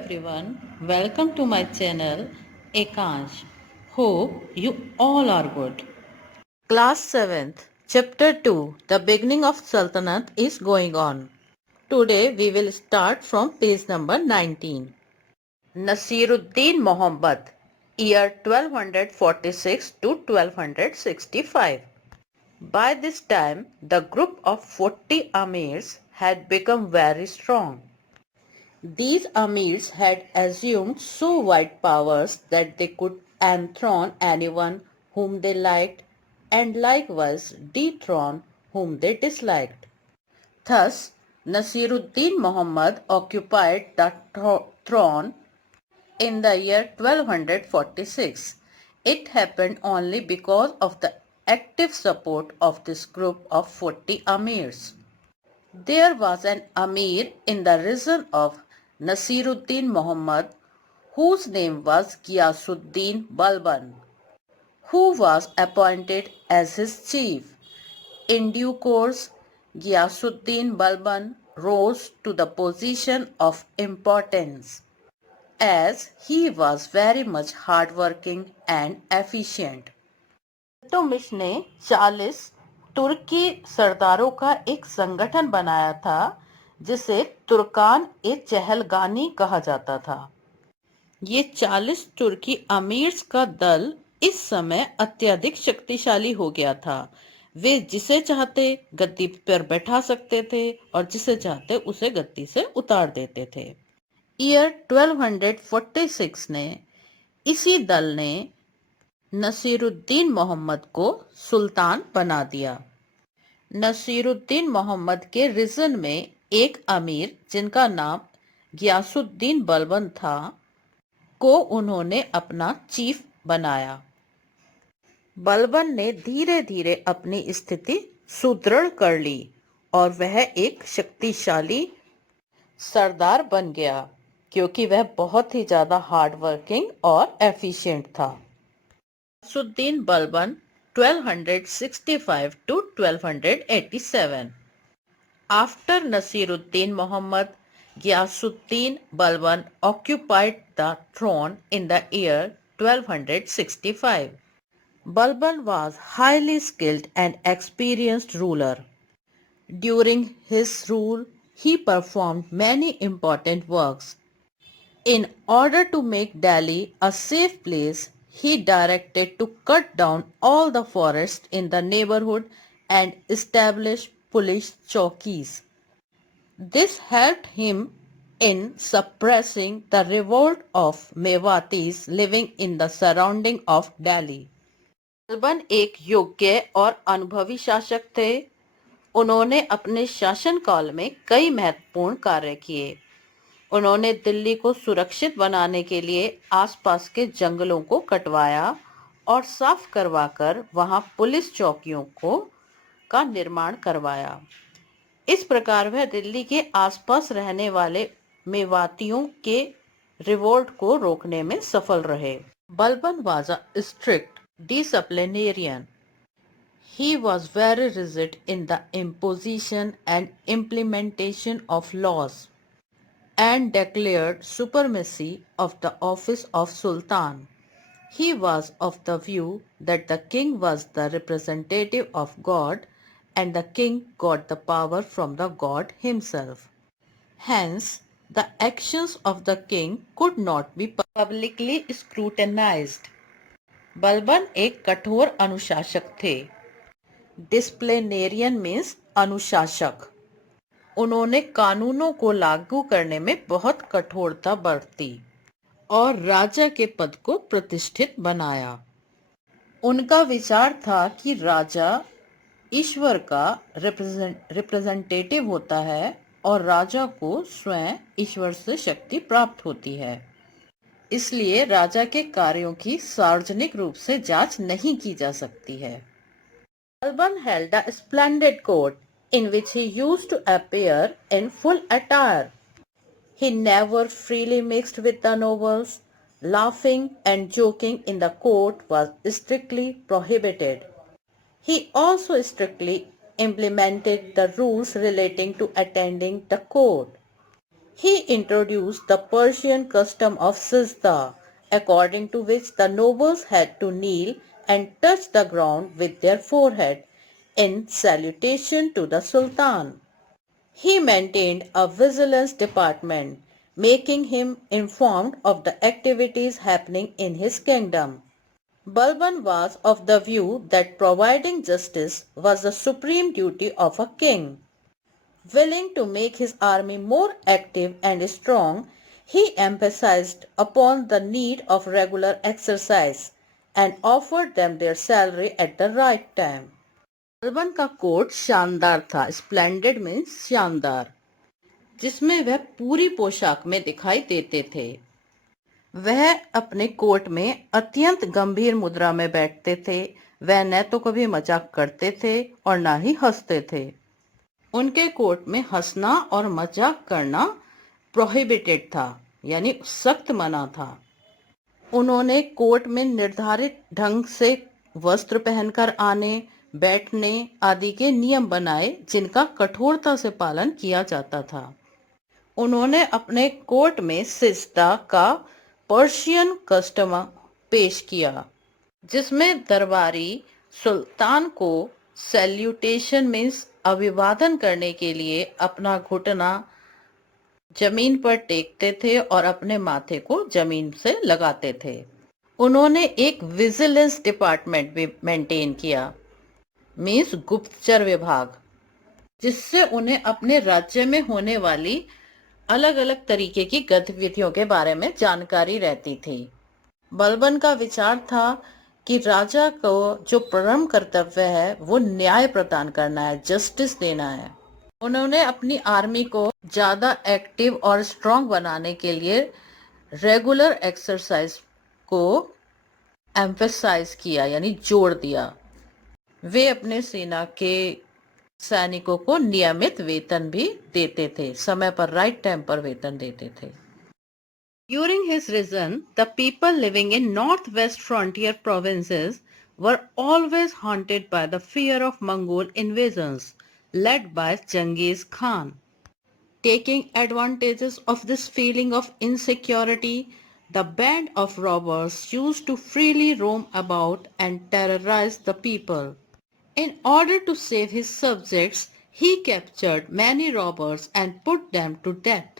everyone, welcome to my channel Ekansh. Hope you all are good. Class 7th, Chapter 2, The Beginning of Sultanate is going on. Today we will start from page number 19. Nasiruddin Muhammad, year 1246 to 1265. By this time, the group of 40 amirs had become very strong. These amirs had assumed so wide powers that they could enthrone anyone whom they liked and likewise dethrone whom they disliked. Thus, Nasiruddin Muhammad occupied the throne in the year 1246. It happened only because of the active support of this group of 40 amirs. There was an Amir in the region of Nasiruddin Muhammad whose name was Ghiyasuddin Balban, who was appointed as his chief. In due course, Ghiyasuddin Balban rose to the position of importance as he was very much hardworking and efficient. Iltutmish ने 40 तुर्की सरदारों का एक संगठन बनाया था जिसे तुर्कान ए चहलगानी कहा जाता था। ये 40 तुर्की अमीर्स का दल इस समय अत्यधिक शक्तिशाली हो गया था। वे जिसे चाहते गद्दी पर बैठा सकते थे और जिसे चाहते उसे गद्दी से उतार देते थे। ईयर 1246 ने इसी दल ने नसीरुद्दीन मोहम्मद को सुल्तान बना दिया। नसीरुद्दीन मोहम्मद के रिजन में एक अमीर जिनका नाम गियासुद्दीन बलबन था को उन्होंने अपना चीफ बनाया। बलबन ने धीरे धीरे अपनी स्थिति सुदृढ़ कर ली और वह एक शक्तिशाली सरदार बन गया क्योंकि वह बहुत ही ज्यादा हार्ड वर्किंग और एफिशिएंट था। Ghiyasuddin Balban 1265 to 1287. After Nasiruddin Muhammad, Ghiyasuddin Balban occupied the throne in the year 1265. Balban was highly skilled and experienced ruler. During his rule, he performed many important works. In order to make Delhi a safe place, he directed to cut down all the forests in the neighborhood and establish police chowkis. This helped him in suppressing the revolt of Mewatis living in the surrounding of Delhi. Balban एक योग्य और अनुभवी शासक थे। उन्होंने अपने शासनकाल में कई महत्वपूर्ण कार्य किए। उन्होंने दिल्ली को सुरक्षित बनाने के लिए आसपास के जंगलों को कटवाया और साफ करवाकर वहां पुलिस चौकियों का निर्माण करवाया। इस प्रकार वह दिल्ली के आसपास रहने वाले मेवातियों के रिवोल्ट को रोकने में सफल रहे। Balban was a strict disciplinarian. He was very rigid in the imposition and implementation of laws and declared supremacy of the office of Sultan. He was of the view that the king was the representative of God and the king got the power from the God himself. Hence, the actions of the king could not be publicly scrutinized. Balban एक कठोर अनुशासक थे। डिस्प्लिनेरियन means अनुशासक। उन्होंने कानूनों को लागू करने में बहुत कठोरता बरती और राजा के पद को प्रतिष्ठित बनाया। उनका विचार था कि राजा ईश्वर का रिप्रेजेंटेटिव होता है और राजा को स्वयं ईश्वर से शक्ति प्राप्त होती है, इसलिए राजा के कार्यों की सार्वजनिक रूप से जांच नहीं की जा सकती है। Balban held a splendid court in which he used to appear in full attire. He never freely mixed with the nobles. Laughing and joking in the court was strictly prohibited. He also strictly implemented the rules relating to attending the court. He introduced the Persian custom of sizda, according to which the nobles had to kneel and touch the ground with their forehead in salutation to the Sultan. He maintained a vigilance department, making him informed of the activities happening in his kingdom. Balban was of the view that providing justice was the supreme duty of a king. Willing to make his army more active and strong, he emphasized upon the need of regular exercise and offered them their salary at the right time. Balban का coat शानदार था. Splendid means शानदार, जिसमें वह पूरी पोशाक में दिखाई देते थे. वह अपने कोट में अत्यंत गंभीर मुद्रा में बैठते थे. वह न तो कभी मजाक करते थे और न ही हंसते थे. उनके कोर्ट में हंसना और मजाक करना प्रोहिबिटेड था, यानी सख्त मना था. उन्होंने कोर्ट में निर्धारित ढंग से वस्त्र पहनकर आने, बैठने आदि के नियम बनाए, जिनका कठोरता से पालन किया जाता था. उन्होंने अपने कोर्ट में सिस्ता का पर्शियन कस्टम पेश किया, जिसमें दरबारी सुल्तान को सैल्यूटेशन मीन्स अभिवादन करने के लिए अपना घुटना जमीन पर टेकते थे और अपने माथे को जमीन से लगाते थे. उन्होंने एक विजिलेंस डिपार्टमेंट भी मेंटेन किया, मीन्स गुप्तचर विभाग, जिससे उन्हें अपने राज्य में होने वाली अलग अलग तरीके की गतिविधियों के बारे में जानकारी रहती थी. बलबन का विचार था कि राजा को जो परम कर्तव्य है वो न्याय प्रदान करना है, जस्टिस देना है. उन्होंने अपनी आर्मी को ज्यादा एक्टिव और स्ट्रांग बनाने के लिए रेगुलर एक्सरसाइज को एम्फेसाइज किया, यानी जोड़ दिया. वे अपने सेना के सैनिकों को नियमित वेतन भी देते थे, समय पर राइट टाइम पर वेतन देते थे. During his reign, the people living in northwest frontier provinces were always haunted by the fear of Mongol invasions led by Genghis Khan. Taking advantages of this feeling of insecurity, the band of robbers used to freely roam about and terrorize the people. In order to save his subjects, he captured many robbers and put them to death.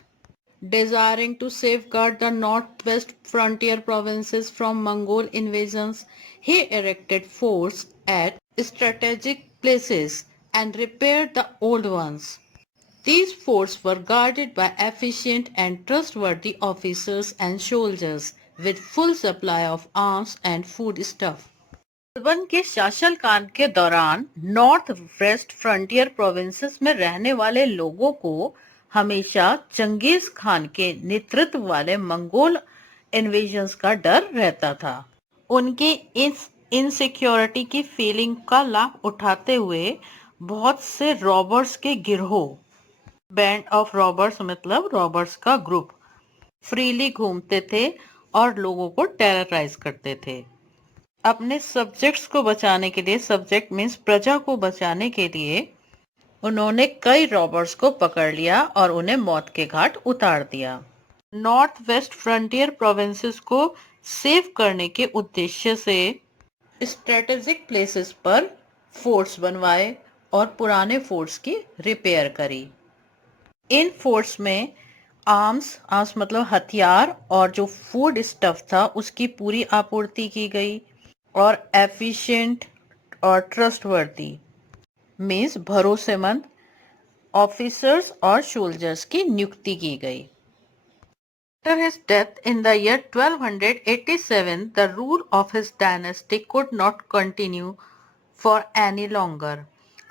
Desiring to safeguard the northwest frontier provinces from Mongol invasions, he erected forts at strategic places and repaired the old ones. These forts were guarded by efficient and trustworthy officers and soldiers with full supply of arms and foodstuff. Balban के शासनकाल के दौरान north west frontier provinces में रहने वाले लोगों को हमेशा चंगेज खान के नेतृत्व वाले मंगोल इन्वेजन्स का डर रहता था. उनके इस इनसिक्योरिटी की फीलिंग का लाभ उठाते हुए बहुत से रॉबर्स के गिरोह, बैंड ऑफ रॉबर्स मतलब रॉबर्स का ग्रुप, फ्रीली घूमते थे और लोगों को टेरराइज करते थे. अपने सब्जेक्ट्स को बचाने के लिए, सब्जेक्ट मीन्स प्रजा को बचाने के लिए, उन्होंने कई रॉबर्स को पकड़ लिया और उन्हें मौत के घाट उतार दिया. नॉर्थ वेस्ट फ्रंटियर प्रोविंसेस को सेव करने के उद्देश्य से स्ट्रेटेजिक प्लेसेस पर फोर्ट्स बनवाए और पुराने फोर्ट्स की रिपेयर करी. इन फोर्ट्स में आर्म्स मतलब हथियार और जो फूड स्टफ था उसकी पूरी आपूर्ति की गई और एफिशिएंट और ट्रस्टवर्दी मीन्स भरोसेमंद ऑफिसर्स और सोल्जर्स की नियुक्ति की गई. After his death in the year 1287, the rule of his dynasty could not continue for any longer.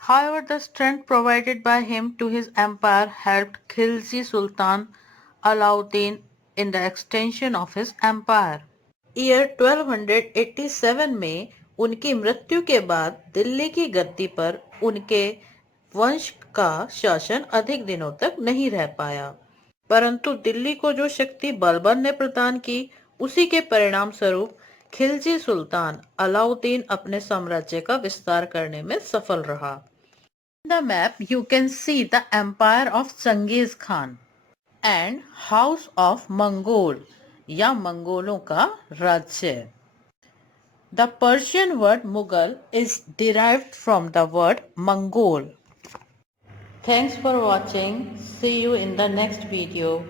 However, the strength provided by him to his empire helped Khilji Sultan Alauddin in the extension of his empire. Year 1287 में उनकी मृत्यु के बाद दिल्ली की गद्दी पर उनके वंश का शासन अधिक दिनों तक नहीं रह पाया, परंतु दिल्ली को जो शक्ति बलबन ने प्रदान की उसी के परिणाम स्वरूप खिलजी सुल्तान अलाउद्दीन अपने साम्राज्य का विस्तार करने में सफल रहा. In the map you can see the empire of Genghis Khan. and House of Mongol या मंगोलों का राज्य. The Persian word Mughal is derived from the word Mongol. Thanks for watching. See you in the next video.